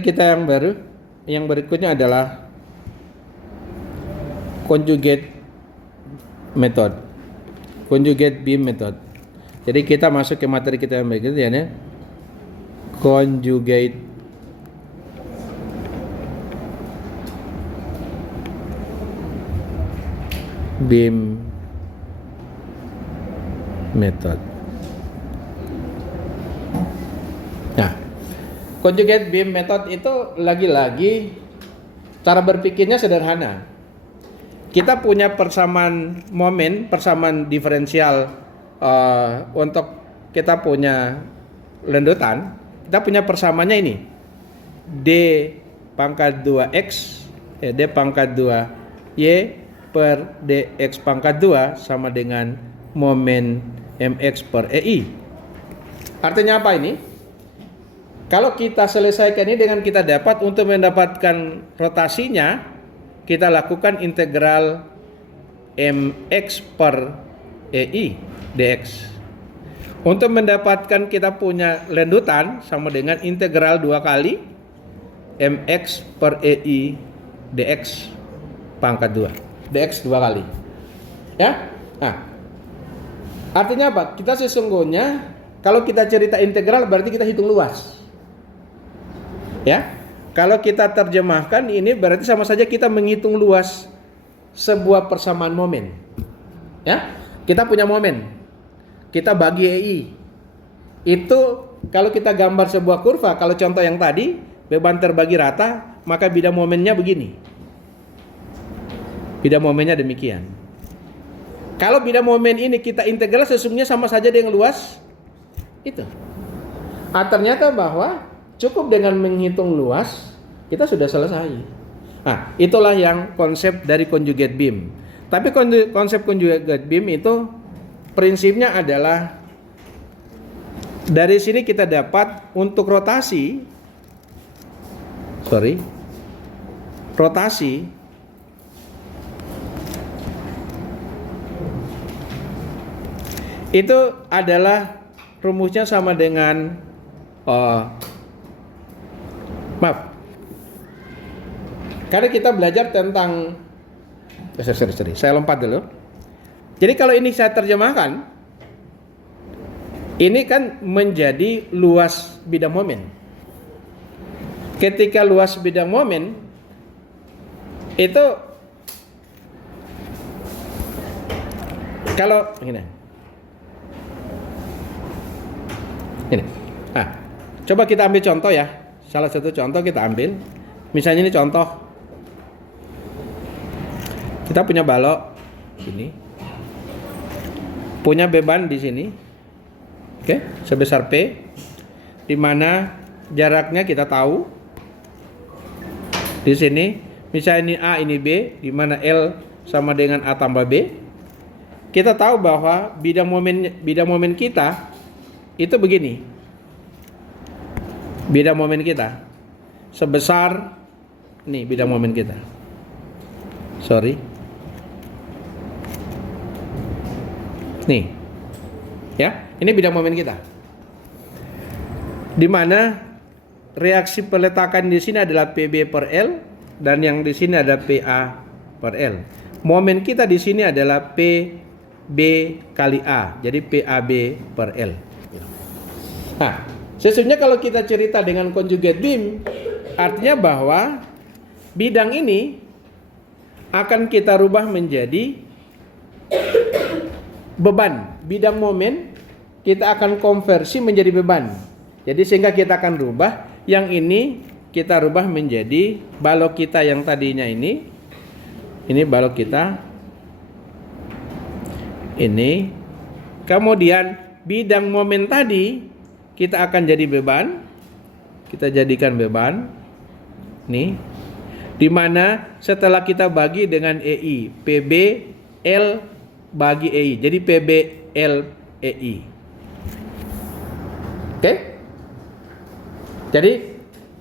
Kita yang berikutnya adalah conjugate method, conjugate beam method. Jadi kita masuk ke materi kita yang berikutnya, ya, conjugate beam method. Nah, conjugate beam method itu lagi-lagi cara berpikirnya sederhana. Kita punya persamaan momen, persamaan diferensial untuk kita punya lendutan. Kita punya persamaannya ini, D pangkat 2X D pangkat 2Y per DX pangkat 2 sama dengan momen MX per EI. Artinya apa ini? Kalau kita selesaikan ini dengan kita dapat, untuk mendapatkan rotasinya, kita lakukan integral MX per EI DX. Untuk mendapatkan kita punya lendutan sama dengan integral 2 kali MX per EI DX pangkat 2. DX 2 kali. Ya? Nah, artinya apa? Kita sesungguhnya kalau kita cerita integral berarti kita hitung luas. Ya? Kalau kita terjemahkan ini berarti sama saja kita menghitung luas sebuah persamaan momen. Ya? Kita punya momen. Kita bagi EI. Itu kalau kita gambar sebuah kurva, kalau contoh yang tadi, beban terbagi rata, maka bidang momennya begini. Bidang momennya demikian. Kalau bidang momen ini kita integral, sesungguhnya sama saja dengan luas itu. Ternyata bahwa cukup dengan menghitung luas kita sudah selesai. Nah, itulah yang konsep dari conjugate beam. Tapi konsep conjugate beam itu prinsipnya adalah dari sini kita dapat untuk rotasi itu adalah rumusnya sama dengan karena kita belajar tentang saya lompat dulu. Jadi kalau ini saya terjemahkan, ini kan menjadi luas bidang momen. Ketika luas bidang momen itu kalau ini. Coba kita ambil contoh ya. Salah satu contoh kita ambil. Misalnya ini contoh. Kita punya balok ini. Punya beban di sini. Oke, sebesar P. Di mana jaraknya kita tahu. Di sini misalnya ini A, ini B, di mana L sama dengan A tambah B. Kita tahu bahwa bidang momen kita itu begini. Bidang momen kita sebesar nih, bidang momen kita. Nih. Ya, ini bidang momen kita. Di mana reaksi peletakan di sini adalah PB per L dan yang di sini ada PA per L. Momen kita di sini adalah PB kali A. Jadi PAB per L. Nah, sesungguhnya kalau kita cerita dengan conjugate beam, artinya bahwa bidang ini akan kita rubah menjadi beban. Bidang momen kita akan konversi menjadi beban. Jadi sehingga kita akan rubah, yang ini kita rubah menjadi balok kita yang tadinya ini balok kita ini. Kemudian bidang momen tadi kita akan jadi beban, kita jadikan beban, nih, dimana setelah kita bagi dengan EI, PB L bagi EI, jadi PB L EI. Oke? Jadi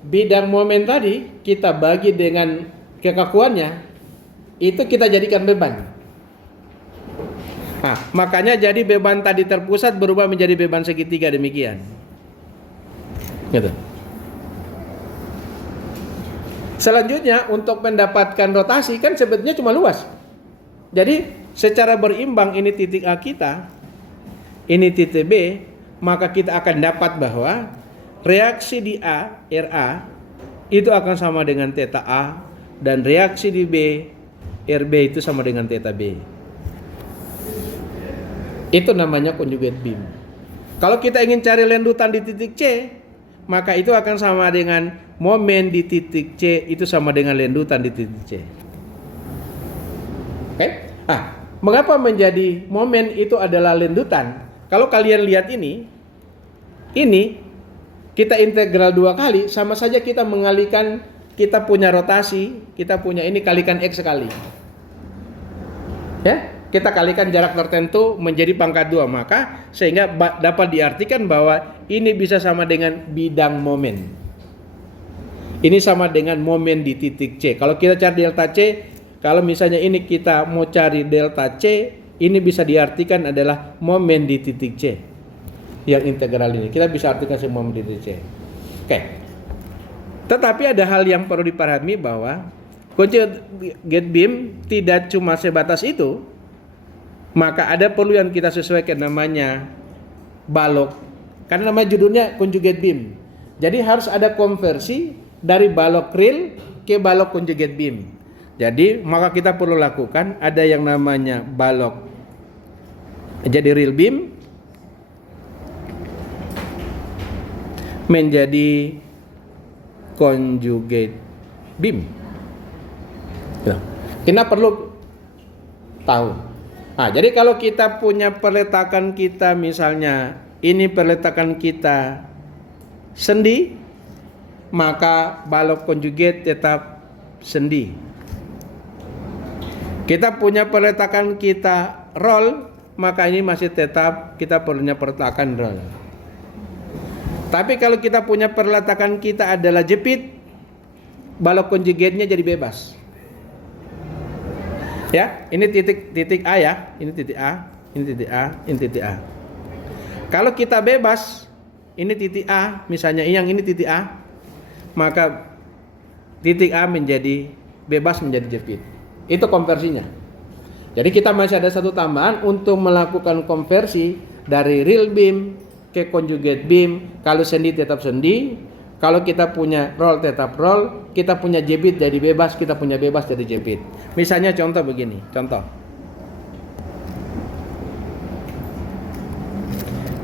bidang momen tadi kita bagi dengan kekakuannya, itu kita jadikan beban. Nah, makanya jadi beban tadi terpusat berubah menjadi beban segitiga demikian. Gitu. Selanjutnya untuk mendapatkan rotasi kan sebetulnya cuma luas. Jadi secara berimbang ini titik A kita, ini titik B, maka kita akan dapat bahwa reaksi di A, RA, itu akan sama dengan theta A, dan reaksi di B, RB itu sama dengan theta B. Itu namanya conjugate beam. Kalau kita ingin cari lendutan di titik C, maka itu akan sama dengan momen di titik C itu sama dengan lendutan di titik C. Oke? Mengapa menjadi momen itu adalah lendutan? Kalau kalian lihat ini kita integral 2 kali, sama saja kita mengalihkan, kita punya rotasi, kita punya ini kalikan X sekali. Ya, kita kalikan jarak tertentu menjadi pangkat 2, maka sehingga dapat diartikan bahwa ini bisa sama dengan bidang momen. Ini sama dengan momen di titik C. Kalau kita cari delta C, kalau misalnya ini kita mau cari delta C, ini bisa diartikan adalah momen di titik C. Yang integral ini kita bisa artikan semua momen di titik C. Oke. Tetapi ada hal yang perlu dipahami bahwa conjugate beam tidak cuma sebatas itu. Maka ada perlu yang kita sesuaikan, namanya balok. Karena namanya judulnya conjugate beam. Jadi harus ada konversi dari balok real ke balok conjugate beam. Jadi maka kita perlu lakukan ada yang namanya balok jadi real beam menjadi conjugate beam. Ya. Kita perlu tahu. Jadi kalau kita punya peletakan kita, misalnya ini peletakan kita sendi, maka balok conjugate tetap sendi. Kita punya peletakan kita roll, maka ini masih tetap kita punya peletakan roll. Tapi kalau kita punya peletakan kita adalah jepit, balok conjugate-nya jadi bebas. Ya, ini titik A ya, ini titik A, ini titik A, ini titik A. Kalau kita bebas, ini titik A, misalnya yang ini titik A, maka titik A menjadi bebas menjadi jepit. Itu konversinya. Jadi kita masih ada satu tambahan untuk melakukan konversi dari real beam ke conjugate beam. Kalau sendi tetap sendi, kalau kita punya roll tetap roll, kita punya jepit jadi bebas, kita punya bebas jadi jepit. Misalnya contoh begini, contoh.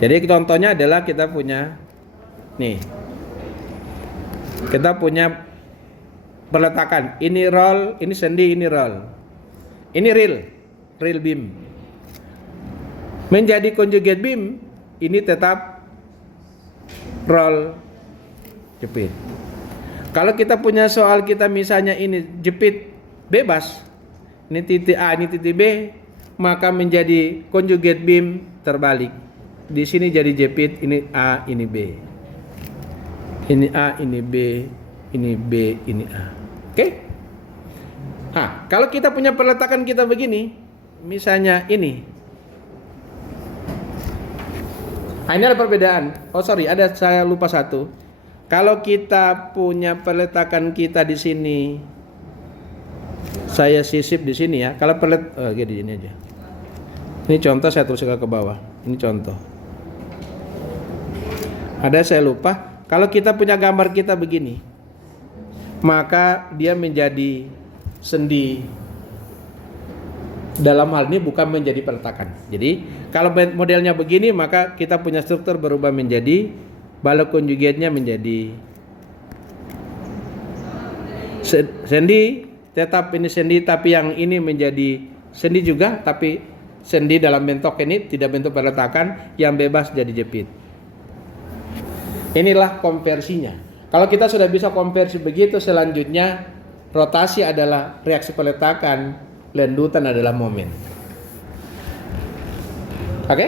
Jadi contohnya adalah kita punya nih. Kita punya peletakan, ini roll, ini sendi, ini roll. Ini real beam. Menjadi conjugate beam, ini tetap roll jepit. Kalau kita punya soal kita misalnya ini jepit bebas, ini titik A, ini titik B, maka menjadi conjugate beam terbalik. Di sini jadi jepit, ini A, ini B. Ini A, ini B, ini B, ini A. Oke? Kalau kita punya peletakan kita begini, misalnya ini. Ini ada perbedaan. Saya lupa satu. Kalau kita punya peletakan kita di sini, saya sisip di sini ya. Kalau di sini aja. Ini contoh, saya tuliskan ke bawah. Ini contoh. Saya lupa. Kalau kita punya gambar kita begini, maka dia menjadi sendi. Dalam hal ini bukan menjadi peletakan. Jadi kalau modelnya begini, maka kita punya struktur berubah menjadi balok conjugate-nya menjadi sendi, tetap ini sendi, tapi yang ini menjadi sendi juga, tapi sendi dalam bentuk ini tidak bentuk peletakan, yang bebas jadi jepit. Inilah konversinya. Kalau kita sudah bisa konversi begitu, selanjutnya rotasi adalah reaksi peletakan, lendutan adalah momen. Oke?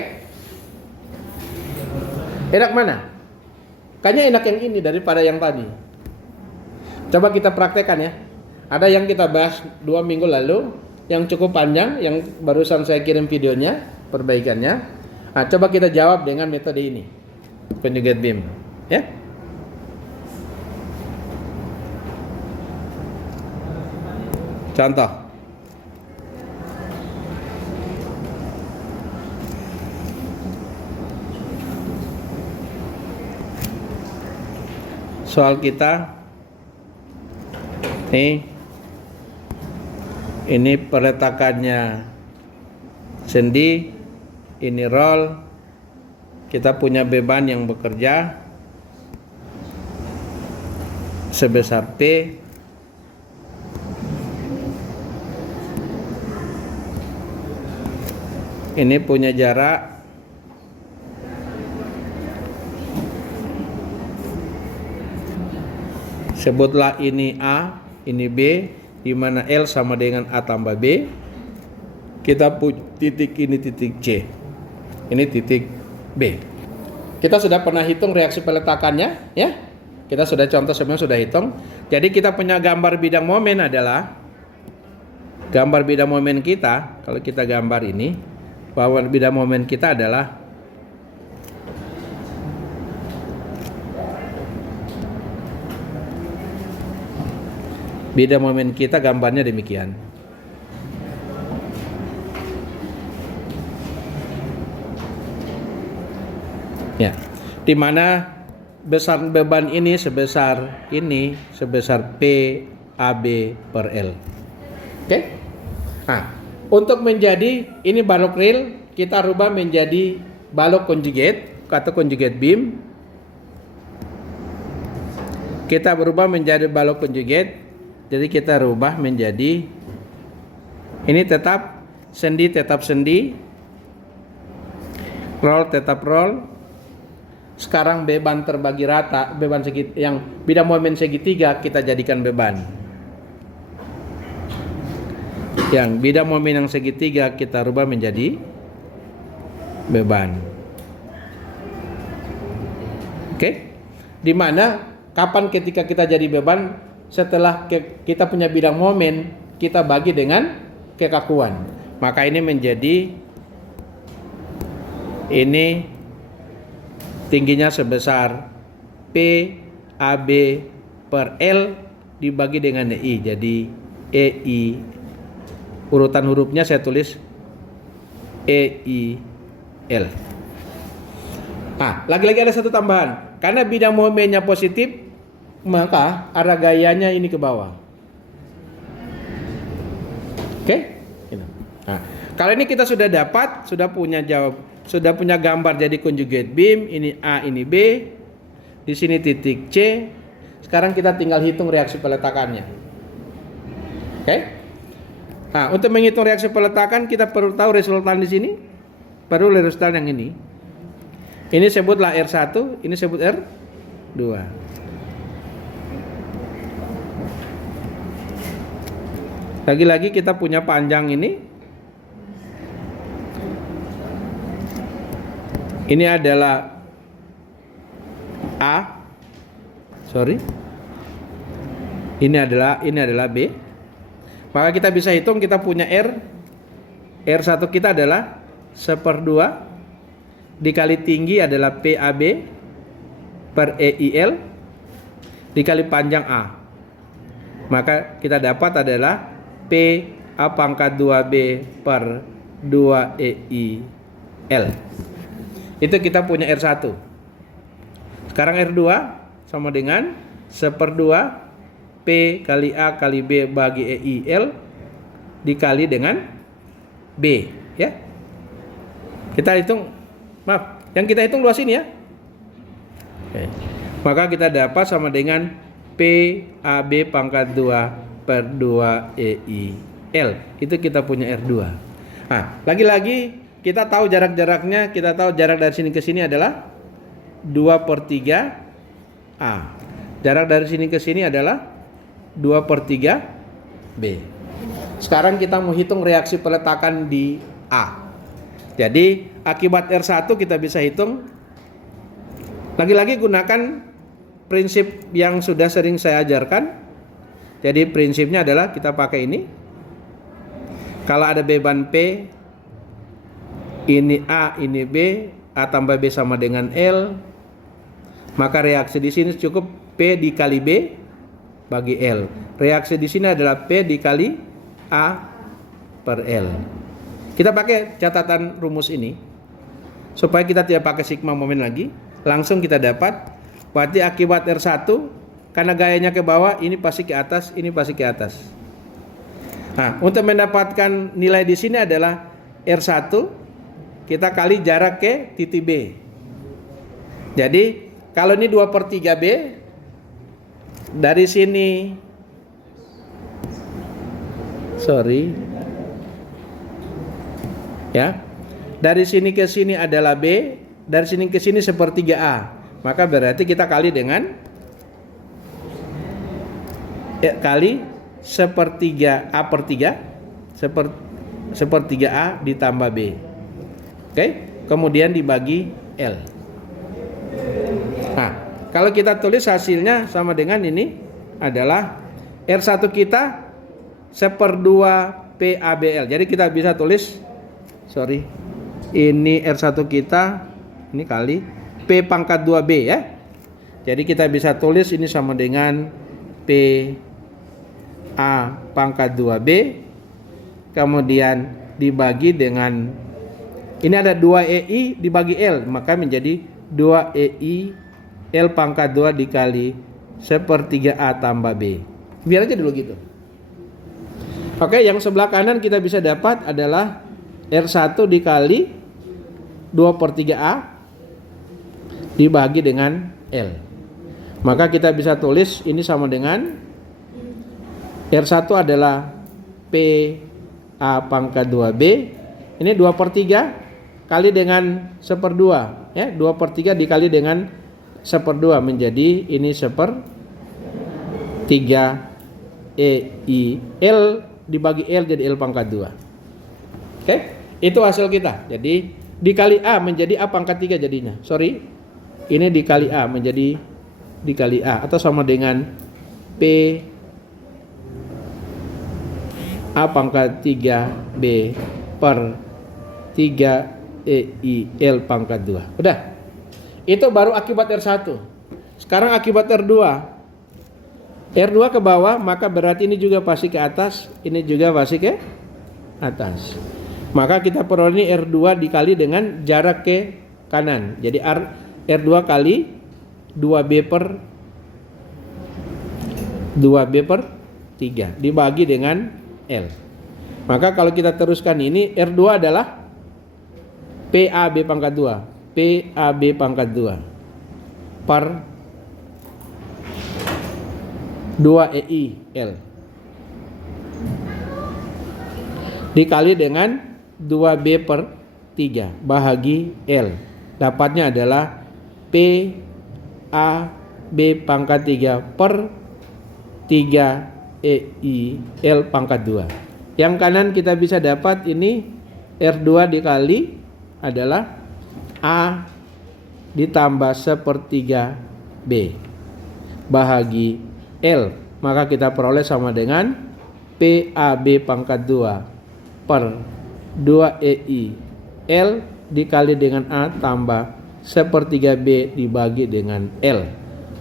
Enak mana? Kayaknya enak yang ini daripada yang tadi. Coba kita praktekkan ya. Ada yang kita bahas 2 minggu lalu, yang cukup panjang, yang barusan saya kirim videonya, perbaikannya. Coba kita jawab dengan metode ini, conjugate beam, ya. Contoh. Soal kita nih, ini peletakannya sendi, ini roll, kita punya beban yang bekerja sebesar P, ini punya jarak sebutlah ini A, ini B, di mana L sama dengan A tambah B. Kita punya titik ini titik C. Ini titik B. Kita sudah pernah hitung reaksi peletakannya, ya. Kita sudah contoh sebelumnya sudah hitung. Jadi kita punya gambar bidang momen adalah gambar bidang momen kita. Kalau kita gambar ini, bahwa bidang momen kita adalah bidang momen kita, gambarnya demikian. Ya, di mana besar beban ini sebesar P AB per L. Oke? Nah, untuk menjadi ini balok reel, kita rubah menjadi balok conjugate atau conjugate beam. Kita berubah menjadi balok conjugate. Jadi kita rubah menjadi ini tetap sendi, roll tetap roll. Sekarang beban terbagi rata, beban yang bidang momen segitiga kita jadikan beban. Yang bidang momen yang segitiga kita rubah menjadi beban. Oke? Dimana kapan ketika kita jadi beban? Setelah kita punya bidang momen, kita bagi dengan kekakuan. Maka ini menjadi ini tingginya sebesar P AB per L dibagi dengan EI. Jadi EI, urutan hurufnya saya tulis EIL. Nah, lagi-lagi ada satu tambahan. Karena bidang momennya positif, maka arah gayanya ini ke bawah. Oke? Nah, kalau ini kita sudah dapat, sudah punya gambar jadi conjugate beam, ini A, ini B, di sini titik C. Sekarang kita tinggal hitung reaksi peletakannya. Oke? Nah, untuk menghitung reaksi peletakan kita perlu tahu resultan di sini. Perlu resultan yang ini. Ini sebutlah R1, ini sebut R2. Lagi-lagi kita punya panjang ini. Ini adalah A. Ini adalah B. Maka kita bisa hitung kita punya R1 kita adalah 1/2 dikali tinggi adalah PAB per EIL dikali panjang A. Maka kita dapat adalah P A pangkat 2B per 2EIL. Itu kita punya R1. Sekarang R2 sama dengan 1/2 P kali A kali B bagi EIL dikali dengan B, ya. Kita hitung, yang kita hitung luas ini ya. Oke. Maka kita dapat sama dengan P AB pangkat 2 per 2 EIL. Itu kita punya R2. Nah, lagi-lagi kita tahu jarak-jaraknya, kita tahu jarak dari sini ke sini adalah 2/3 A. Jarak dari sini ke sini adalah 2/3 B. Sekarang kita mau hitung reaksi peletakan di A. Jadi akibat R1 kita bisa hitung. Lagi-lagi gunakan prinsip yang sudah sering saya ajarkan. Jadi prinsipnya adalah kita pakai ini. Kalau ada beban P, ini A, ini B, A tambah B sama dengan L. Maka reaksi di sini cukup P dikali B bagi L. Reaksi di sini adalah P dikali A per L. Kita pakai catatan rumus ini supaya kita tidak pakai sigma momen lagi. Langsung kita dapat berarti akibat R1 karena gayanya ke bawah, ini pasti ke atas, ini pasti ke atas. Nah, untuk mendapatkan nilai di sini adalah R1 kita kali jarak ke titik B. Jadi kalau ini 2/3 B, dari sini ya, dari sini ke sini adalah B, dari sini ke sini 1/3 A. Maka berarti kita kali dengan kali 1/3 A per 3 1/3 A ditambah B. Oke, kemudian dibagi L. Nah, kalau kita tulis hasilnya sama dengan ini adalah R1 kita 1/2 PABL. Jadi kita bisa tulis ini R1 kita ini kali P pangkat 2B ya. Jadi kita bisa tulis ini sama dengan P A pangkat 2B kemudian dibagi dengan ini ada 2EI dibagi L, maka menjadi 2EI L pangkat 2 dikali 1/3 A tambah B. Biar aja dulu gitu. Oke, yang sebelah kanan kita bisa dapat adalah R1 dikali 2/3 A dibagi dengan L. Maka kita bisa tulis ini sama dengan R1 adalah P A pangkat 2B. Ini 2/3 kali dengan 1/2 ya, 2/3 dikali dengan 1/2 menjadi ini 1/3 EI L dibagi L jadi L pangkat 2. Oke, itu hasil kita. Jadi dikali A menjadi A pangkat 3 jadinya. Ini dikali A menjadi dikali A atau sama dengan P A pangkat 3B per 3 EI L pangkat 2. Udah. Itu baru akibat R1. Sekarang akibat R2. R2 ke bawah, maka berarti ini juga pasti ke atas, ini juga pasti ke atas. Maka kita peroleh R2 dikali dengan jarak ke kanan. Jadi R2 kali 2B per 3 dibagi dengan L. Maka kalau kita teruskan ini R2 adalah PAB pangkat 2. PAB pangkat 2 per 2EI L dikali dengan 2B per 3 bahagi L. Dapatnya adalah PAB pangkat 3 per 3EI L pangkat 2. Yang kanan kita bisa dapat ini R2 dikali adalah A ditambah 1/3 B bahagi L. Maka kita peroleh sama dengan PAB pangkat 2 per 2EI L dikali dengan A tambah 1/3 B dibagi dengan L.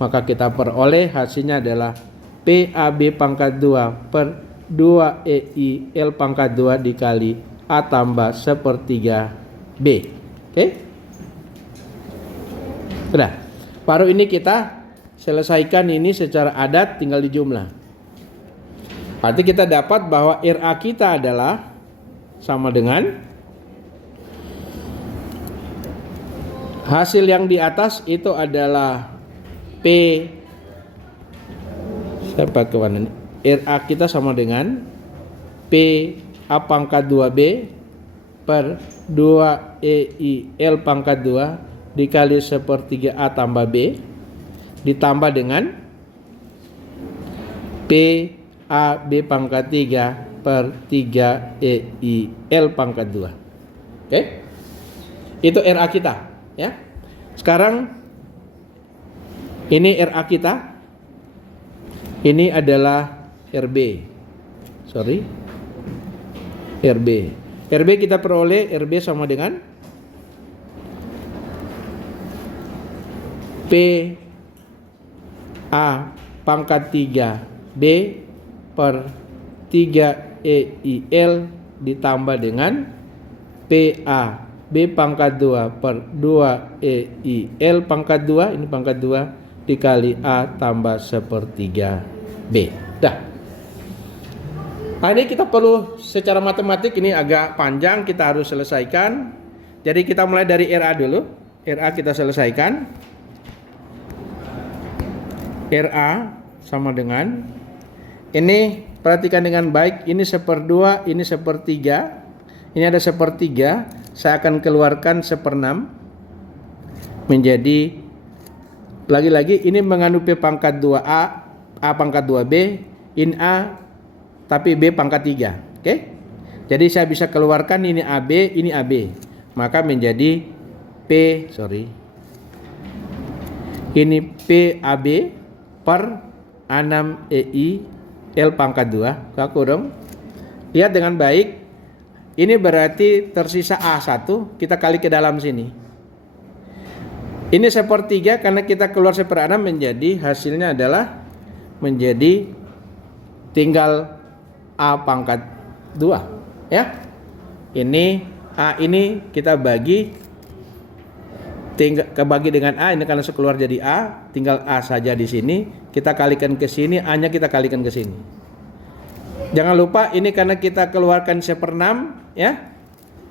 Maka kita peroleh hasilnya adalah PAB pangkat 2 per 2EI L pangkat 2 dikali A tambah 1/3 B. Oke? Sudah. Baru ini kita selesaikan ini secara adat, tinggal dijumlah. Berarti kita dapat bahwa RA kita adalah sama dengan hasil yang di atas itu adalah P RA kita sama dengan P A pangkat 2B per 2EI L pangkat 2 dikali 1/3 A tambah B ditambah dengan P A B pangkat 3 per 3EI L pangkat 2. Oke? Itu RA kita ya. Sekarang ini RA kita. Ini adalah RB. RB kita peroleh RB sama dengan P A pangkat 3 B per 3EIL ditambah dengan PA B pangkat 2 per 2EIL pangkat 2, ini pangkat 2 dikali A tambah 1/3 B. Dah. Nah, ini kita perlu secara matematik, ini agak panjang, kita harus selesaikan. Jadi kita mulai dari RA dulu. RA kita selesaikan. RA sama dengan, ini perhatikan dengan baik, ini 1/2, ini 1/3, ini ada 1/3, saya akan keluarkan 1/6 menjadi, lagi-lagi ini mengandung P pangkat 2A, A pangkat 2B, ini A, tapi B pangkat 3, oke? Jadi saya bisa keluarkan ini AB, ini AB, maka menjadi ini PAB per 6EI L pangkat 2, Kak kurung. Lihat dengan baik, ini berarti tersisa A1, kita kali ke dalam sini. Ini 1/3 karena kita keluar 1/6 menjadi, hasilnya adalah menjadi tinggal A pangkat 2, ya. Ini A ini kita bagi, tinggal kebagi dengan A, ini karena keluar jadi A, tinggal A saja di sini, kita kalikan ke sini, A-nya kita kalikan ke sini. Jangan lupa ini karena kita keluarkan 1/6, ya.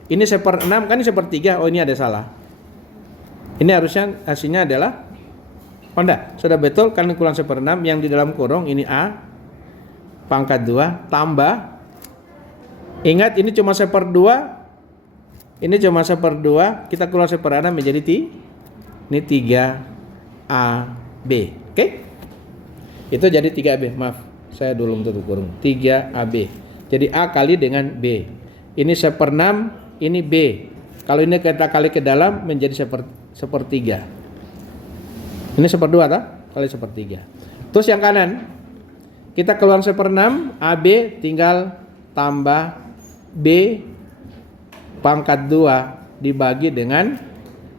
Ini 1/6 kan, ini 1/3. Oh, ini ada salah. Ini harusnya hasilnya adalah, oh enggak, sudah betul karena kurang 1/6, yang di dalam kurung ini A pangkat 2 tambah, ingat ini cuma 1/2, ini cuma 1/2, kita keluar 1/6 menjadi ini 3AB. Oke? Itu jadi 3AB. Maaf, saya dulu tutup kurung. 3AB. Jadi A kali dengan B. Ini 1/6, ini B. Kalau ini kita kali ke dalam menjadi 1/3. Ini 1/2 tak? Kali 1/3. Terus yang kanan, kita keluar 1/6, AB tinggal tambah B pangkat 2 dibagi dengan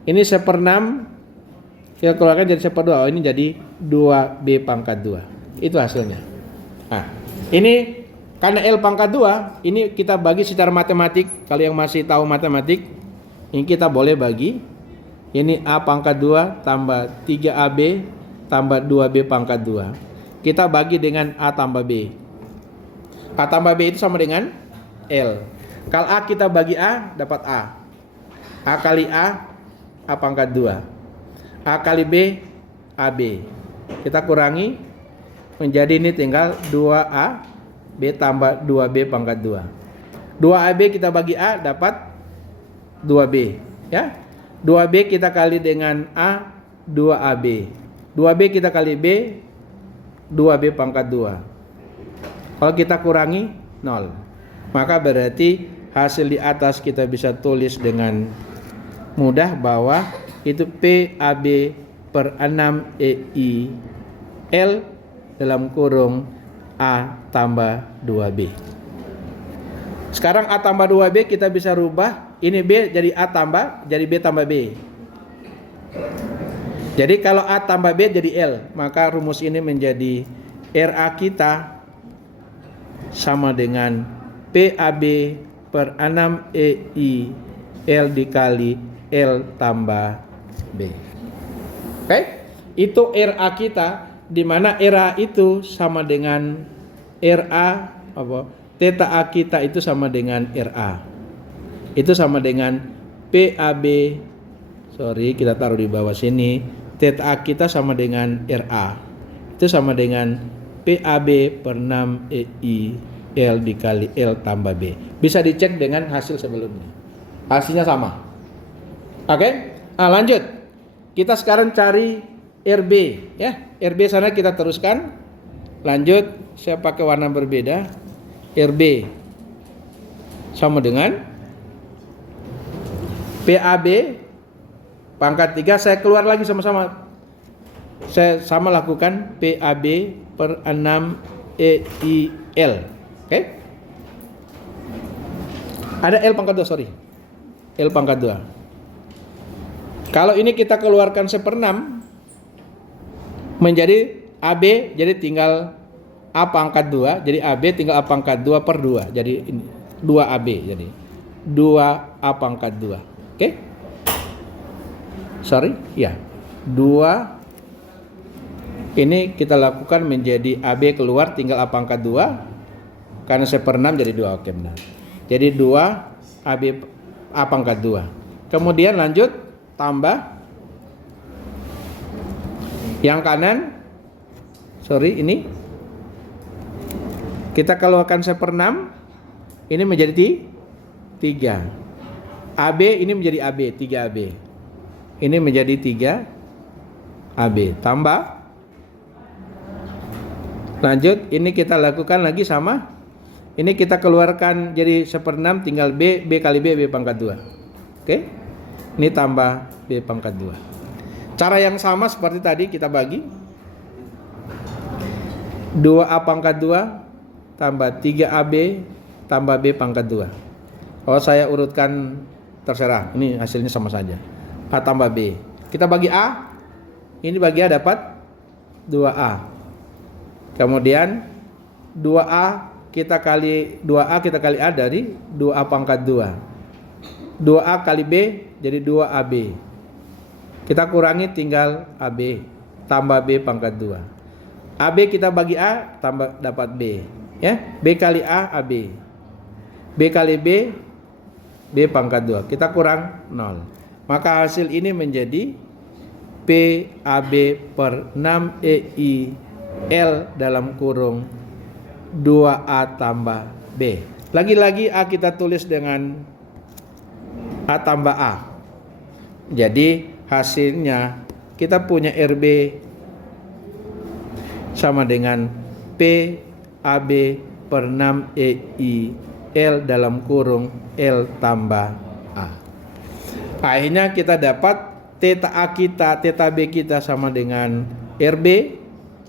ini 1/6, kita keluarkan jadi 1/2. Oh, ini jadi 2B pangkat 2. Itu hasilnya. Nah, ini karena L pangkat 2, ini kita bagi secara matematik. Kalau yang masih tahu matematik, ini kita boleh bagi. Ini A pangkat 2 tambah 3AB tambah 2B pangkat 2. Kita bagi dengan A tambah B. A tambah B itu sama dengan L. Kalau A kita bagi A, dapat A. A kali A, A pangkat 2. A kali B, AB. Kita kurangi, menjadi ini tinggal 2A, B tambah 2B pangkat 2. 2AB kita bagi A, dapat 2B. Ya, 2B kita kali dengan A, 2AB. 2B kita kali B, 2B pangkat 2. Kalau kita kurangi, 0. Maka berarti hasil di atas kita bisa tulis dengan mudah bahwa itu PAB per 6EI L dalam kurung A tambah 2B. Sekarang A tambah 2B kita bisa rubah, ini B jadi A tambah, jadi B tambah B. Jadi kalau A tambah B jadi L, maka rumus ini menjadi RA kita sama dengan PAB per 6EI L dikali L tambah B. Oke? Itu RA kita, di mana RA itu sama dengan RA Theta A kita itu sama dengan RA. Itu sama dengan PAB, kita taruh di bawah sini. Theta A kita sama dengan RA. Itu sama dengan PAB per 6EI L dikali L tambah B. Bisa dicek dengan hasil sebelumnya. Hasilnya sama. Oke? Nah, lanjut. Kita sekarang cari RB, ya. RB sana kita teruskan. Lanjut, saya pakai warna berbeda. RB sama dengan PAB pangkat 3, saya keluar lagi sama-sama. Saya sama lakukan PAB per 6EIL. Oke? Ada L pangkat 2, L pangkat 2. Kalau ini kita keluarkan 1/6 menjadi AB, jadi tinggal A pangkat 2, jadi AB tinggal A pangkat 2 per 2. Jadi 2AB, jadi 2A pangkat 2. Oke? Sorry, ya. 2 ini kita lakukan menjadi AB keluar tinggal A pangkat 2. Karena saya per 6 jadi 2. Oke, benar. Jadi 2 AB A pangkat 2. Kemudian lanjut tambah yang kanan. Sorry, ini kita keluarkan saya per 6. Ini menjadi 3. AB ini menjadi AB, 3AB. Ini menjadi 3AB. Tambah. Lanjut, ini kita lakukan lagi sama. Ini kita keluarkan jadi 1/6 tinggal B, B kali B, B pangkat 2. Oke? Ini tambah B pangkat 2. Cara yang sama seperti tadi kita bagi. 2A pangkat 2 tambah 3AB tambah B pangkat 2. Kalau saya urutkan terserah, ini hasilnya sama saja. A tambah B. Kita bagi A, ini bagi A dapat 2A. Kemudian 2A kita kali A dari 2A pangkat 2. 2A kali B jadi 2AB. Kita kurangi tinggal AB tambah B pangkat 2. AB kita bagi A tambah dapat B. Ya, B kali A AB. B kali B B pangkat 2. Kita kurang 0. Maka hasil ini menjadi PAB per 6EI L dalam kurung 2A tambah B. Lagi-lagi A kita tulis dengan A tambah A. Jadi hasilnya kita punya RB sama dengan PAB per 6EI L dalam kurung L tambah A. Akhirnya kita dapat theta A kita, theta B kita sama dengan RB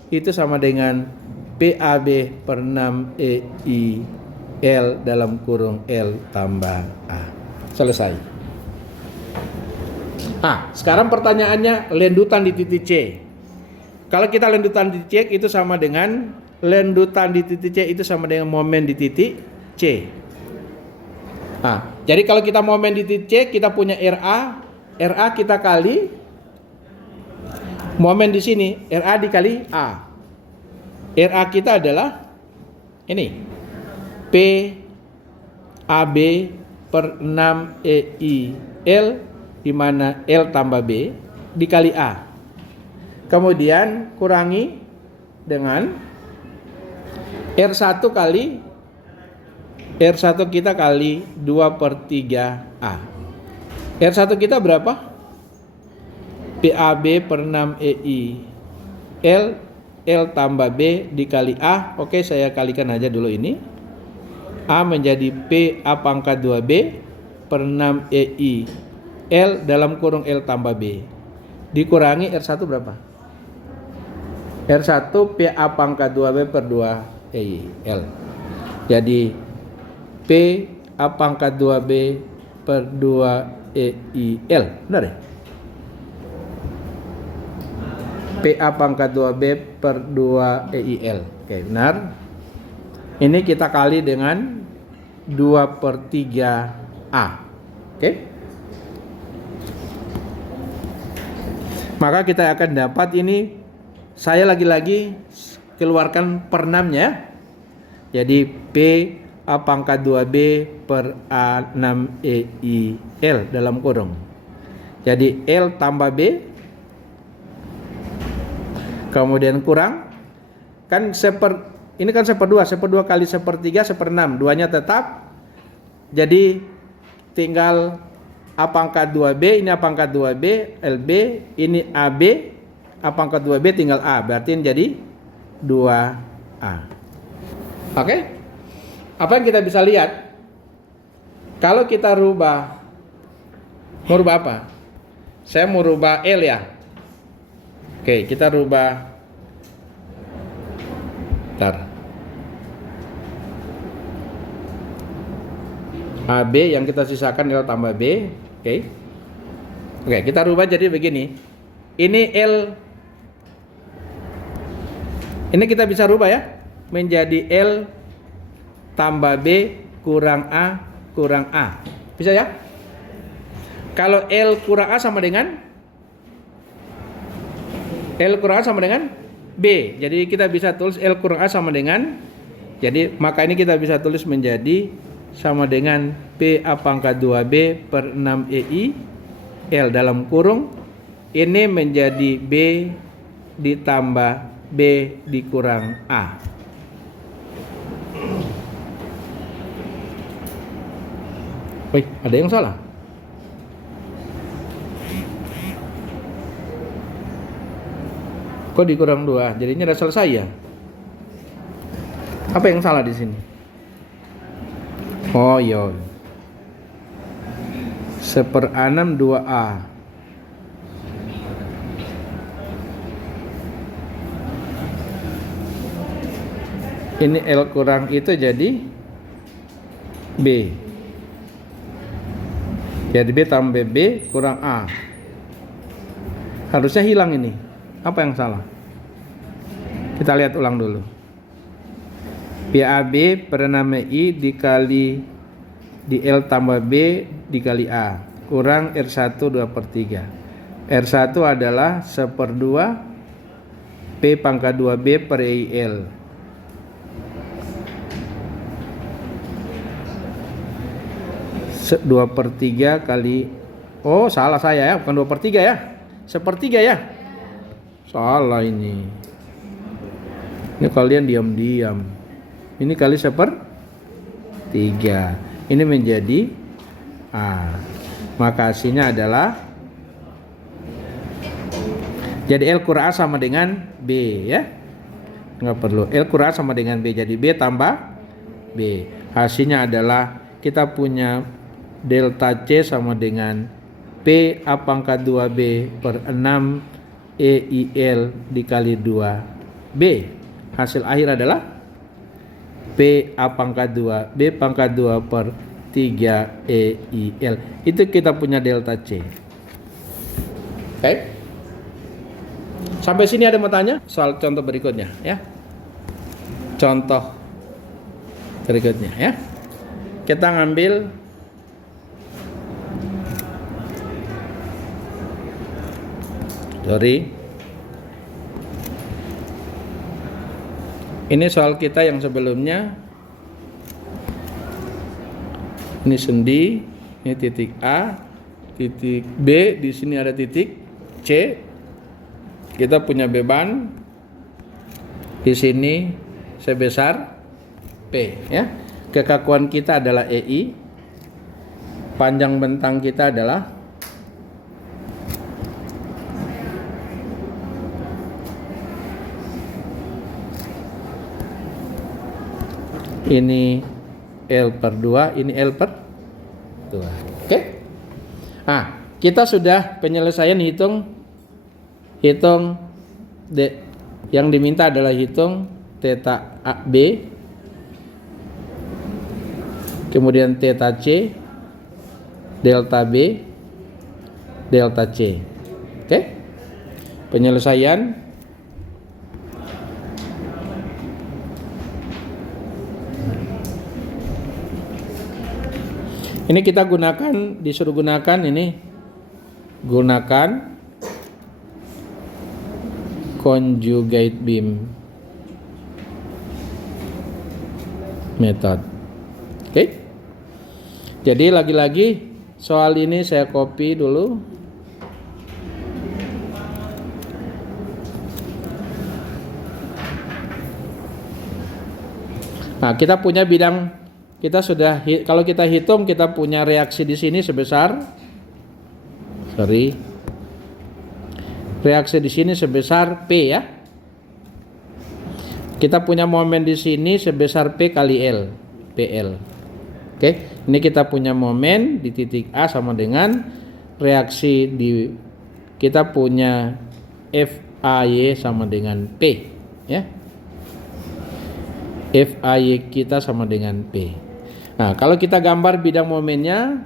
itu sama dengan PAB per 6EI L dalam kurung L tambah A. Selesai. Sekarang pertanyaannya lendutan di titik C. Kalau kita lendutan di titik C itu sama dengan lendutan di titik C itu sama dengan momen di titik C. Jadi kalau kita momen di titik C kita punya RA kita kali momen di sini RA dikali A. RA kita adalah ini PAB per 6EI L di mana L tambah B dikali A. Kemudian kurangi dengan R1 kali R1 kita kali 2/3A. R1 kita berapa? PAB per 6EI L tambah B dikali A. Oke, saya kalikan aja dulu ini. A menjadi PA pangkat 2B per 6EI L dalam kurung L tambah B. Dikurangi R1 berapa? R1 PA pangkat 2B per 2EI L. Jadi PA pangkat 2B per 2EI L. Benar ya? PA pangkat 2B per 2EI L. Oke, benar. Ini kita kali dengan 2/3A. Oke. Maka kita akan dapat ini, saya lagi-lagi keluarkan per 6-nya. Jadi PA pangkat 2B per A6EI L dalam kurung. Jadi L tambah B. Kemudian kurang. Kan ini kan 1/2 kali 1/3 1/6. 2-nya tetap. Jadi tinggal A pangkat 2B, ini A pangkat 2B, LB, ini AB, A pangkat 2B tinggal A. Berarti ini jadi 2A. Oke? Apa yang kita bisa lihat? Kalau kita mau rubah apa? Saya mau rubah L ya. Oke, kita rubah. Bentar. AB yang kita sisakan L tambah B. Oke. Oke, kita rubah jadi begini. Ini L. Ini kita bisa rubah ya. menjadi L tambah B kurang A kurang A. Bisa ya? Kalau L kurang A sama dengan B. Jadi kita bisa tulis L kurang A sama dengan, jadi maka ini kita bisa tulis menjadi sama dengan PA pangkat 2B per 6EI L dalam kurung ini menjadi B ditambah B dikurang A. Wih, ada yang salah? Kok dikurang 2? Jadinya udah selesai ya? Apa yang salah di sini? Oh iya. 1/6 2A. Ini L kurang itu jadi B. Jadi B tambah B kurang A. Harusnya hilang ini. Apa yang salah? Kita lihat ulang dulu. PAB per 6I dikali di L tambah B dikali A kurang R1 2/3. R1 adalah 1/2 P pangkat 2B per EIL. Dua per 3 kali, oh salah saya ya, bukan 2/3 ya, 1/3 ya, salah ini kalian diam-diam, ini kali 1/3, ini menjadi A, maka hasilnya adalah, jadi L kurang A sama dengan B ya, nggak perlu, L kurang A sama dengan B, jadi B tambah B, hasilnya adalah kita punya delta C sama dengan P A pangkat 2B per 6 EIL dikali 2B. Hasil akhir adalah P A pangkat 2 B pangkat 2 per 3 EIL. Itu kita punya delta C. Oke. Sampai sini ada mau tanya? Soal contoh berikutnya ya. Contoh berikutnya ya. Kita ngambil ini soal kita yang sebelumnya. Ini sendi, ini titik A, titik B, di sini ada titik C. Kita punya beban di sini sebesar P ya. Kekakuan kita adalah EI. Panjang bentang kita adalah ini L per 2, ini L per 2. Oke. Nah, kita sudah penyelesaian hitung yang diminta adalah hitung theta B, kemudian theta C, delta B, delta C. Oke. Penyelesaian ini kita gunakan, disuruh gunakan ini, gunakan conjugate beam method. Oke. Jadi lagi-lagi soal ini saya copy dulu. Nah, kita punya bidang. Kita sudah, kalau kita hitung, kita punya reaksi di sini sebesar, reaksi di sini sebesar P ya. Kita punya momen di sini sebesar P kali L, PL. Oke, ini kita punya momen di titik A sama dengan reaksi di, kita punya FAY sama dengan P ya. FAY kita sama dengan P. Nah, kalau kita gambar bidang momennya,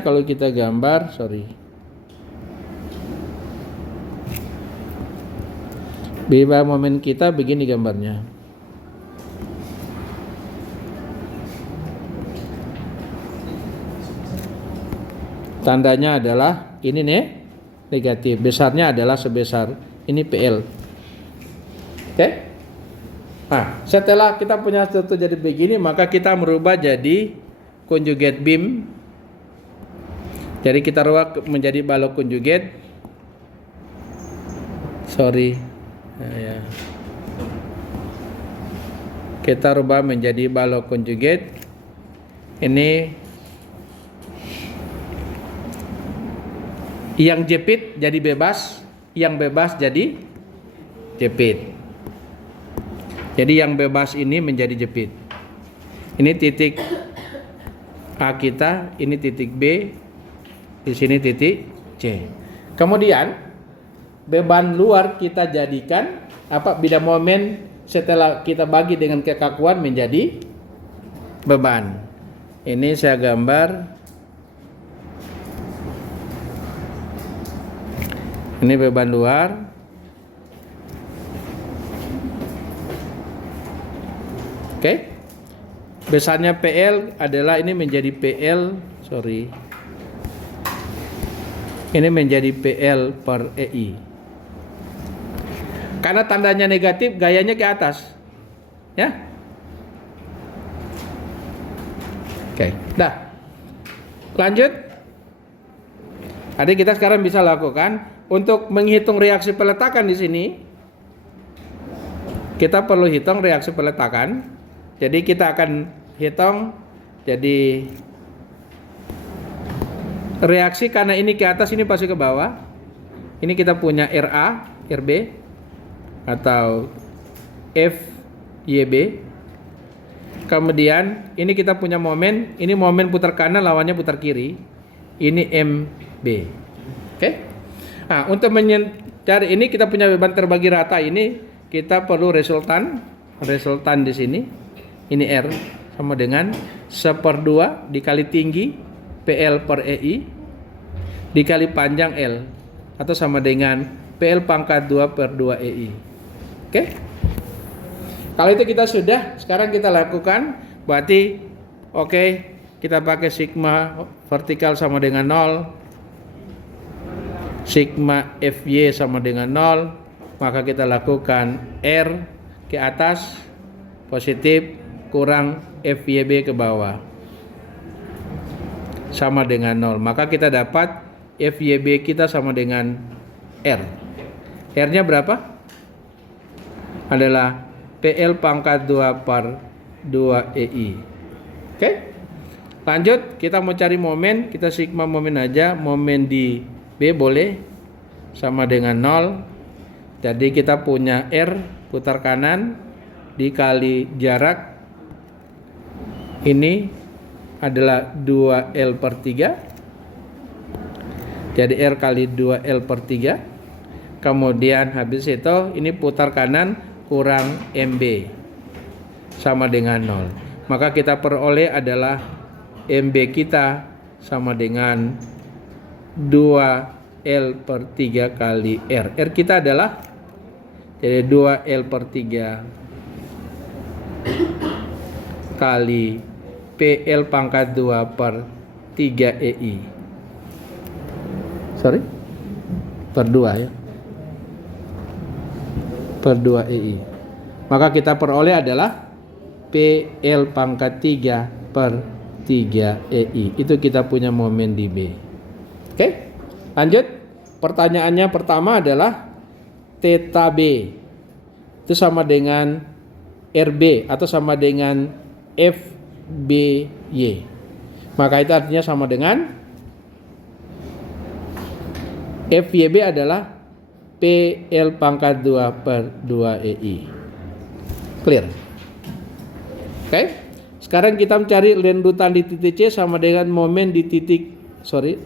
kalau kita gambar, Beba momen kita begini gambarnya. Tandanya adalah ini nih negatif. Besarnya adalah sebesar ini PL. Oke? Nah, setelah kita punya struktur jadi begini, maka kita merubah jadi conjugate beam. Jadi kita rubah menjadi balok conjugate. Ya. Kita rubah menjadi balok conjugate. Ini yang jepit jadi bebas, yang bebas jadi jepit. Jadi yang bebas ini menjadi jepit. Ini titik A kita, ini titik B, di sini titik C. Kemudian beban luar kita jadikan bida momen setelah kita bagi dengan kekakuan menjadi beban. Ini saya gambar. Ini beban luar. Oke. Besarnya PL adalah ini menjadi PL, Ini menjadi PL per EI. Karena tandanya negatif, gayanya ke atas. Ya. Oke, dah. Lanjut. Jadi kita sekarang bisa lakukan untuk menghitung reaksi peletakan di sini. Kita perlu hitung reaksi peletakan. Jadi kita akan hitung jadi reaksi karena ini ke atas, ini pasti ke bawah. Ini kita punya RA, RB atau FYB. Kemudian ini kita punya momen, ini momen putar kanan lawannya putar kiri. Ini MB. Oke. Nah, untuk mencari ini kita punya beban terbagi rata, ini kita perlu resultan di sini. Ini R sama dengan 1/2 dikali tinggi PL per EI dikali panjang L atau sama dengan PL pangkat 2/2 EI. Oke? Kalau itu kita sudah, sekarang kita lakukan, berarti oke, kita pakai sigma vertikal sama dengan 0, sigma FY sama dengan 0, maka kita lakukan R ke atas positif kurang FYB ke bawah sama dengan 0, maka kita dapat FYB kita sama dengan R. R-nya berapa? Adalah PL pangkat 2/2 EI. Oke? Lanjut, kita mau cari momen, kita sigma momen aja, momen di B boleh sama dengan 0. Jadi kita punya R putar kanan dikali jarak ini adalah 2L/3. Jadi R kali 2L/3. Kemudian habis itu ini putar kanan kurang MB sama dengan 0. Maka kita peroleh adalah MB kita sama dengan 2L/3 kali R. R kita adalah jadi 2L/3 kali PL pangkat 2/3 EI. Per 2 ya. Per 2 EI. Maka kita peroleh adalah PL pangkat 3/3 EI. Itu kita punya momen di B. Oke? Lanjut. Pertanyaannya pertama adalah theta B itu sama dengan RB atau sama dengan FBY. Maka itu artinya sama dengan FYB adalah PL pangkat 2/2 EI. Clear? Oke. Sekarang kita mencari lanjutan di titik C sama dengan momen di titik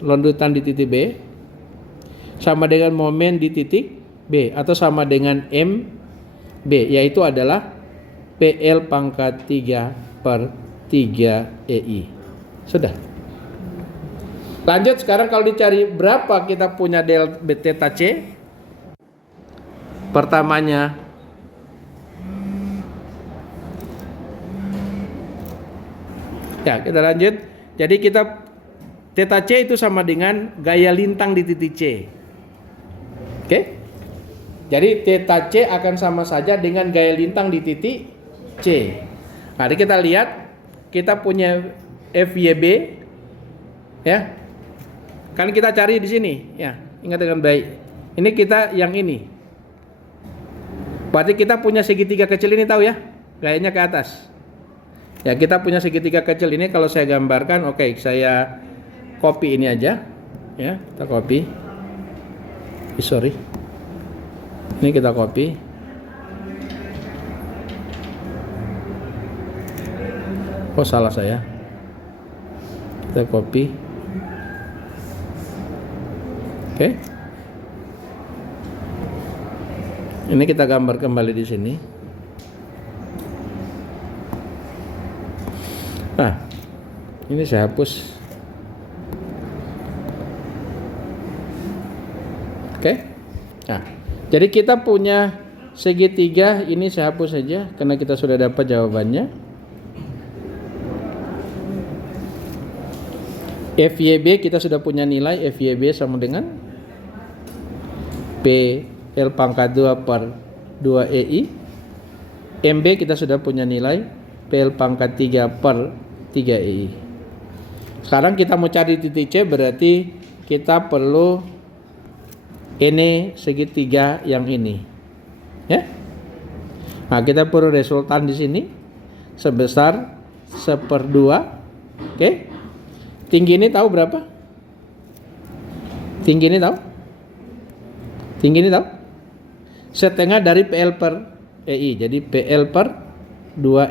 lanjutan di titik B sama dengan momen di titik B atau sama dengan MB, yaitu adalah PL pangkat 3/3 EI. Sudah. Lanjut, sekarang kalau dicari berapa kita punya del theta C, pertamanya ya, kita lanjut. Jadi kita theta C itu sama dengan gaya lintang di titik C. Oke? Jadi theta C akan sama saja dengan gaya lintang di titik C. Mari kita lihat, kita punya FYB, ya. Kan kita cari di sini, ya. Ingat dengan baik. Ini kita yang ini. Berarti kita punya segitiga kecil ini, tahu ya? Gayanya ke atas. Ya, kita punya segitiga kecil ini. Kalau saya gambarkan, oke, saya copy ini aja, ya, kita copy. Sorry, ini kita copy. Oh, salah saya. Kita copy. Oke. Ini kita gambar kembali di sini. Nah, ini saya hapus. Oke. Nah, jadi kita punya segitiga ini, saya hapus saja karena kita sudah dapat jawabannya. FYB kita sudah punya nilai, FYB sama dengan PL pangkat 2 per 2 EI. MB kita sudah punya nilai PL pangkat 3 per 3 EI. Sekarang kita mau cari titik C, berarti kita perlu ini segitiga yang ini, ya. Nah, kita perlu resultan di sini sebesar 1/2. Oke. Tinggi ini tahu berapa? Tinggi ini tahu? Tinggi ini tahu? Setengah dari PL per EI. Jadi PL per 2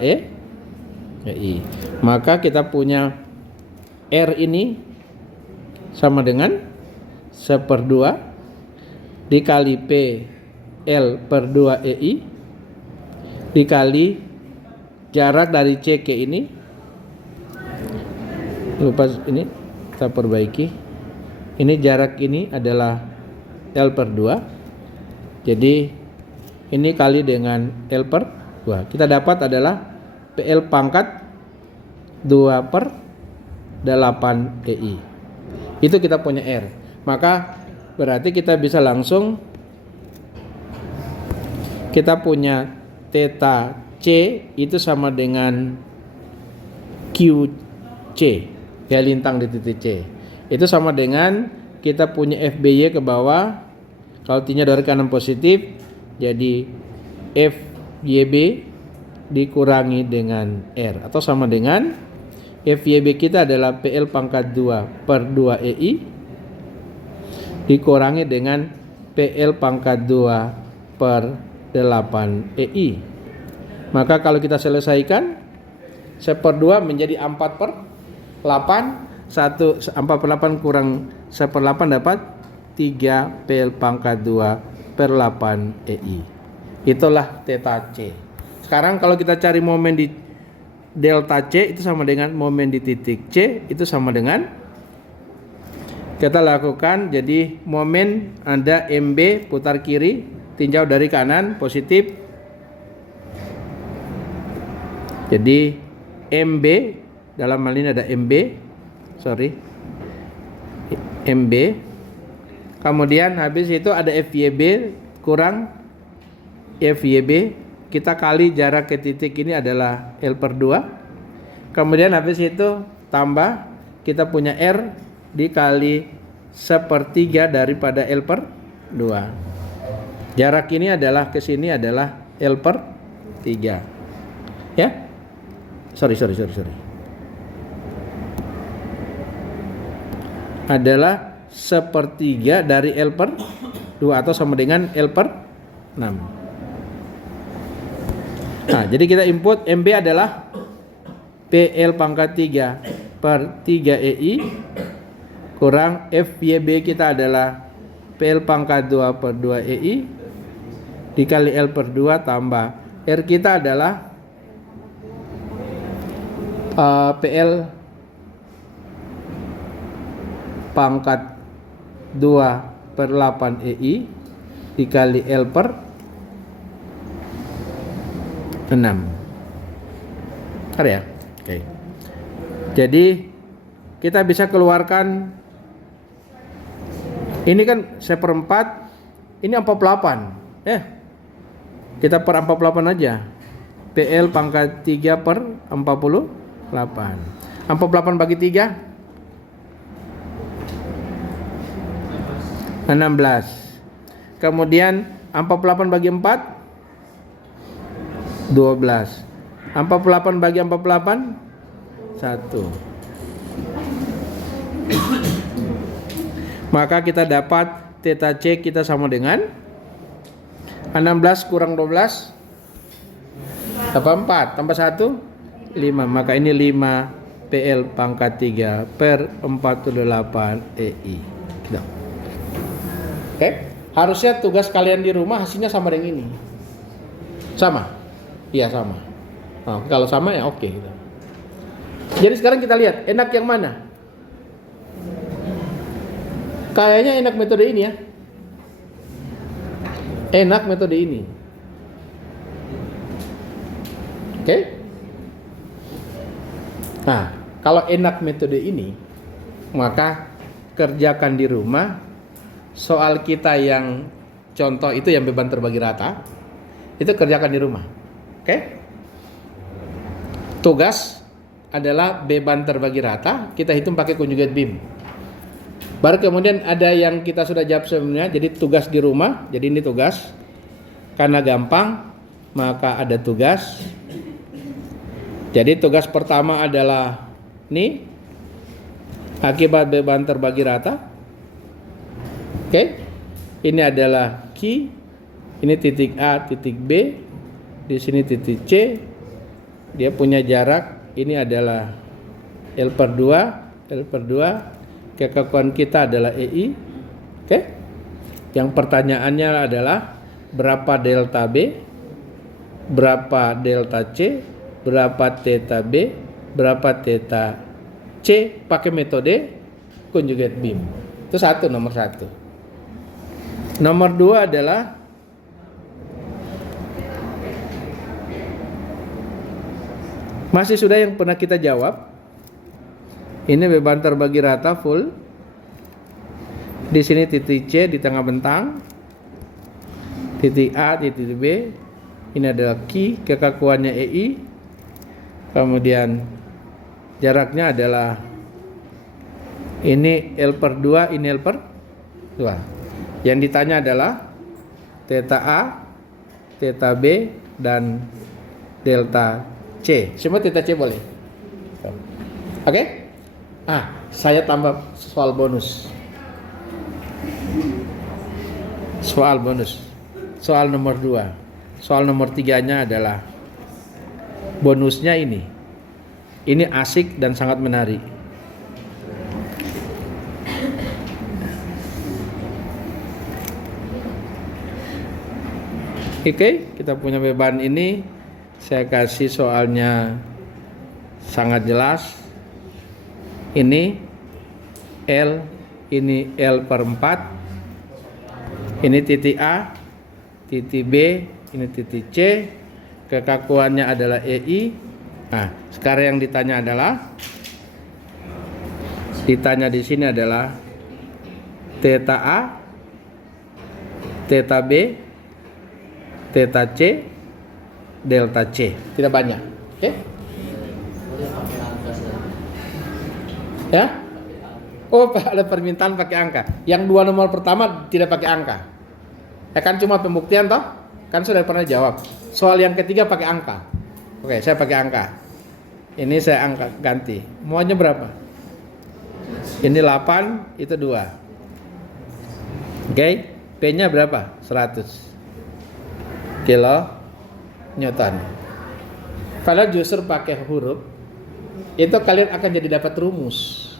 EI. Maka kita punya R ini sama dengan 1/2 dikali PL per 2 EI dikali jarak dari C ke ini. Lupa ini, kita perbaiki. Ini jarak ini adalah L per 2. Jadi ini kali dengan L per 2. Kita dapat adalah PL pangkat 2 per 8 EI. Itu kita punya R. Maka berarti kita bisa langsung, kita punya theta C itu sama dengan QC, ya, lintang di titik C. Itu sama dengan kita punya FBY ke bawah. Kalau T-nya dari kanan positif, jadi FYB dikurangi dengan R, atau sama dengan FYB kita adalah PL pangkat 2 per 2 EI dikurangi dengan PL pangkat 2 per 8 EI. Maka kalau kita selesaikan, 1/2 menjadi 4/8. 4/8 kurang 1/8 dapat 3 PL pangkat 2 per 8 EI. Itulah theta C. Sekarang kalau kita cari momen di delta C, itu sama dengan momen di titik C, itu sama dengan, kita lakukan, jadi momen ada MB putar kiri, tinjau dari kanan positif. Jadi MB, dalam hal ini ada MB, MB. Kemudian habis itu ada FYB kurang FYB, kita kali jarak ke titik ini adalah L per 2. Kemudian habis itu tambah, kita punya R dikali 1/3 daripada L per 2. Jarak ini adalah ke sini adalah L per 3. Ya? Sorry. Adalah 1/3 dari L per 2 atau sama dengan L per 6. Nah, jadi kita input MB adalah PL pangkat 3 per 3 EI kurang FYB kita adalah PL pangkat 2 per 2 EI dikali L per 2 tambah R kita adalah PL pangkat 2 per 8 EI dikali L per 6. Ada ya? Oke. Jadi kita bisa keluarkan, ini kan 1/4, ini 48 ya. Kita per 48 aja. PL pangkat 3 per 48. 48 bagi 3 16. Kemudian 48 bagi 4 12. 48 bagi 48 1. Maka kita dapat theta C kita sama dengan 16 kurang 12 4 tambah 1 5. Maka ini 5 PL pangkat 3 per 48 EI. Gitu. Oke, harusnya tugas kalian di rumah hasilnya sama dengan ini. Sama? Iya sama. Nah, kalau sama ya oke. Gitu. Jadi sekarang kita lihat enak yang mana? Kayaknya enak metode ini ya. Enak metode ini. Oke? Nah, kalau enak metode ini, maka kerjakan di rumah. Soal kita yang contoh itu yang beban terbagi rata, itu kerjakan di rumah. Oke? Tugas adalah beban terbagi rata, kita hitung pakai conjugate beam. Baru kemudian ada yang kita sudah jawab sebelumnya, jadi tugas di rumah. Jadi ini tugas. Karena gampang, maka ada tugas. Jadi tugas pertama adalah ini akibat beban terbagi rata. Oke, ini adalah Q, ini titik A, titik B, di sini titik C, dia punya jarak, ini adalah L/2, kekakuan kita adalah EI. Oke, yang pertanyaannya adalah berapa delta B, berapa delta C, berapa theta B, berapa theta C pakai metode conjugate beam. Itu nomor 1. Nomor 2 adalah masih sudah yang pernah kita jawab. Ini beban terbagi rata full. Di sini titik C di tengah bentang. Titik A, titik B. Ini adalah Q, kekakuannya EI. Kemudian jaraknya adalah ini L/2, ini L/2. Yang ditanya adalah theta A, theta B, dan delta C. Semua theta C boleh. Oke? Saya tambah soal bonus. Soal bonus. Soal nomor 2. Soal nomor 3-nya adalah bonusnya ini. Ini asik dan sangat menarik. Oke, kita punya beban ini. Saya kasih soalnya sangat jelas. Ini L, ini L/4. Ini titik A, titik B, ini titik C. Kekakuannya adalah EI. Nah, sekarang yang ditanya di sini adalah theta A, theta B, theta C, delta C. Tidak banyak. Oke? Ya? Oh, ada permintaan pakai angka. Yang 2 nomor pertama tidak pakai angka. Ya kan cuma pembuktian toh? Kan sudah pernah jawab. Soal yang ketiga pakai angka. Oke, saya pakai angka. Ini saya angka ganti. Maunya berapa? Ini 8, itu 2. Oke, P-nya berapa? 100 kilo Newton. Kalau justru pakai huruf, itu kalian akan jadi dapat rumus.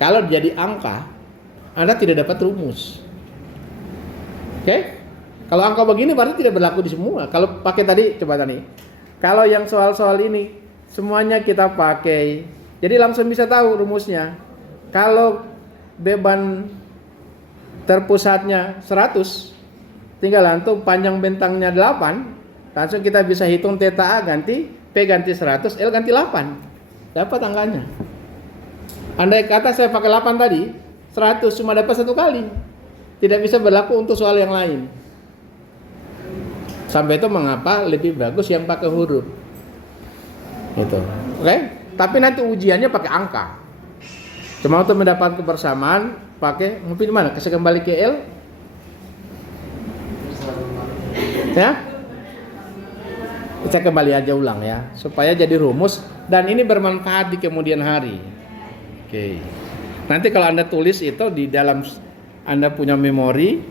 Kalau jadi angka, Anda tidak dapat rumus. Oke? Kalau angka begini berarti tidak berlaku di semua. Kalau pakai tadi, coba tadi. Kalau yang soal-soal ini, semuanya kita pakai. Jadi langsung bisa tahu rumusnya. Kalau beban terpusatnya 100, tinggal antum panjang bentangnya 8, langsung kita bisa hitung theta A ganti P ganti 100, L ganti 8. Dapat angkanya. Andai kata saya pakai 8 tadi, 100 cuma dapat satu kali. Tidak bisa berlaku untuk soal yang lain. Sampai itu mengapa lebih bagus yang pakai huruf. Gitu. Oke? Tapi nanti ujiannya pakai angka. Cuma untuk mendapatkan kebersamaan pakai mungkin mana? Saya kembali ke L. Ya? Saya kembali aja ulang ya, supaya jadi rumus dan ini bermanfaat di kemudian hari. Oke. Nanti kalau Anda tulis itu di dalam Anda punya memori.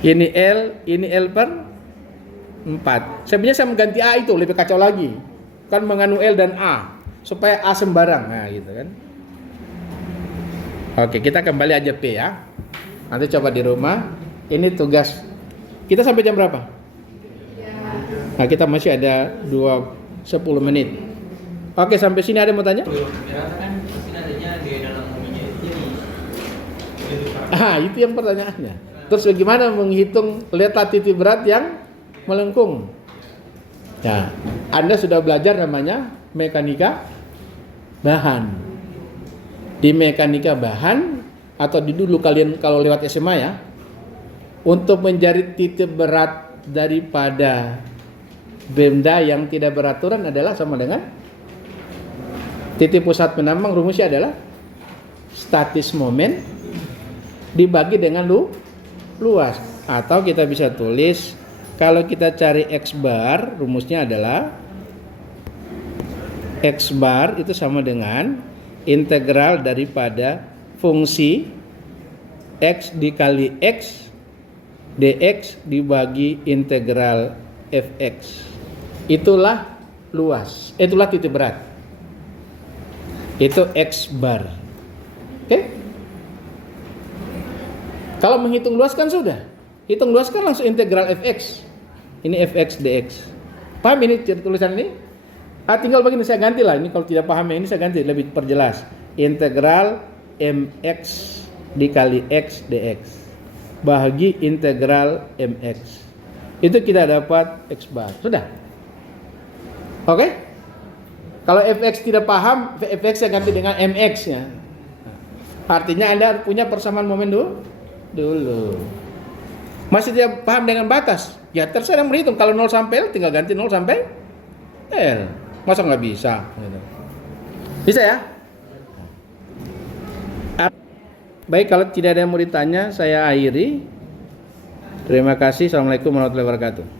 Ini L per 4. Sebenarnya saya mengganti A itu lebih kacau lagi. Kan menganu L dan A supaya A sembarang. Nah, gitu kan. Oke, kita kembali aja P ya. Nanti coba di rumah. Ini tugas. Kita sampai jam berapa? Nah, kita masih ada 10 menit. Oke, sampai sini ada mau tanya? Itu yang pertanyaannya. Terus bagaimana menghitung letak titik berat yang melengkung? Nah, Anda sudah belajar namanya mekanika bahan. Di mekanika bahan atau di dulu kalian kalau lewat SMA ya, untuk mencari titik berat daripada benda yang tidak beraturan adalah sama dengan titik pusat penambang. Rumusnya adalah statis momen dibagi dengan luas. Atau kita bisa tulis, kalau kita cari X bar, rumusnya adalah X bar itu sama dengan integral daripada fungsi X dikali X dx dibagi integral fx. Itulah luas, itulah titik berat. Itu X bar. Oke? Kalau menghitung luas kan sudah. Hitung luas kan langsung integral fx. Ini fx dx. Paham ini tulisan ini? Tinggal begini saya ganti lah. Ini kalau tidak paham ini saya ganti lebih perjelas. Integral mx dikali x dx bagi integral mx. Itu kita dapat x bar. Sudah. Oke? Kalau fx tidak paham, fx saya ganti dengan mx ya. Artinya Anda punya persamaan momen dulu. Masih tidak paham dengan batas? Ya terserah menghitung. Kalau 0 sampai L tinggal ganti 0 sampai L. Masa nggak bisa? Bisa ya? Baik, kalau tidak ada yang mau ditanya, saya akhiri. Terima kasih. Assalamualaikum warahmatullahi wabarakatuh.